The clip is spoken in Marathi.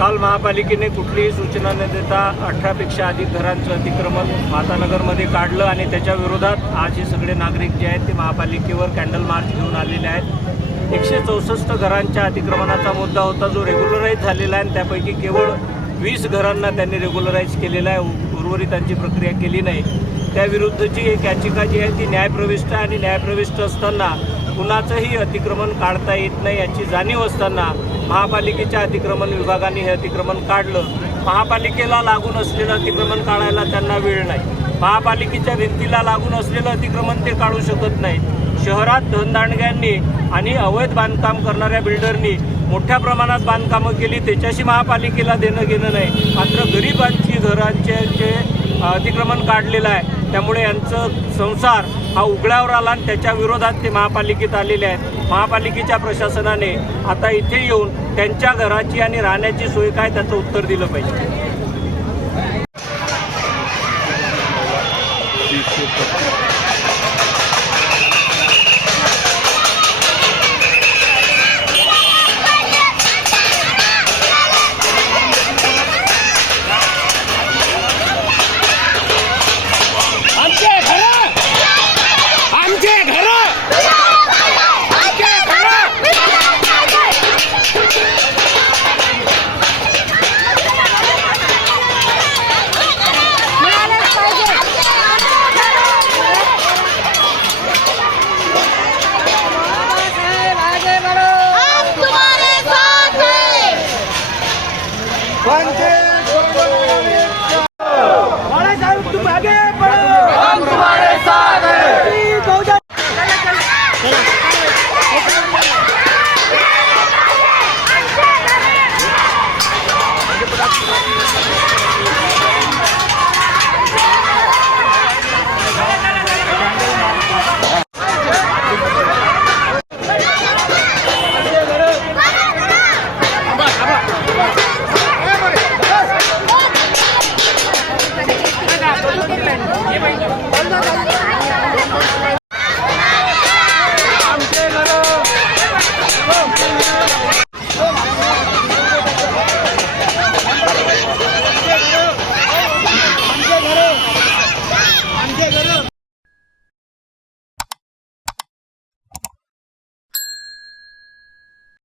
काल महापालिकेने कुठलीही सूचना न देता अठरापेक्षा अधिक घरांचं अतिक्रमण मातानगरमध्ये काढलं आणि त्याच्या विरोधात आज हे सगळे नागरिक जे आहेत ते महापालिकेवर कॅन्डल मार्च घेऊन आलेले आहेत. एकशे चौसष्ट घरांच्या अतिक्रमणाचा मुद्दा होता जो रेग्युलराईज झालेला आहे आणि त्यापैकी केवळ वीस घरांना त्यांनी रेग्युलराईज केलेला आहे. उ- उर्वरितांची प्रक्रिया केली नाही. त्याविरुद्धची एक याचिका जी आहे ती न्यायप्रविष्ट आहे आणि न्यायप्रविष्ट असताना कुणाचंही अतिक्रमण काढता येत नाही याची जाणीव असताना महापालिकेच्या अतिक्रमण विभागाने हे अतिक्रमण काढलं. महापालिकेला लागून असलेलं अतिक्रमण काढायला त्यांना वेळ नाही. महापालिकेच्या भिंतीला लागून असलेलं अतिक्रमण ते काढू शकत नाहीत. शहरात धनदांडग्यांनी आणि अवैध बांधकाम करणाऱ्या बिल्डरनी मोठ्या प्रमाणात बांधकामं केली त्याच्याशी महापालिकेला देणं घेणं नाही. मात्र गरिबांची घरांचे जे अतिक्रमण काढलेलं आहे त्यामुळे यांचं संसार हा उघड्यावर आला आणि त्याच्या विरोधात ते महापालिकेत आलेले आहेत. महापालिकेच्या प्रशासनाने आता इथे येऊन त्यांच्या घराची आणि राहण्याची सोय काय त्याचं उत्तर दिलं पाहिजे. Давай, давай.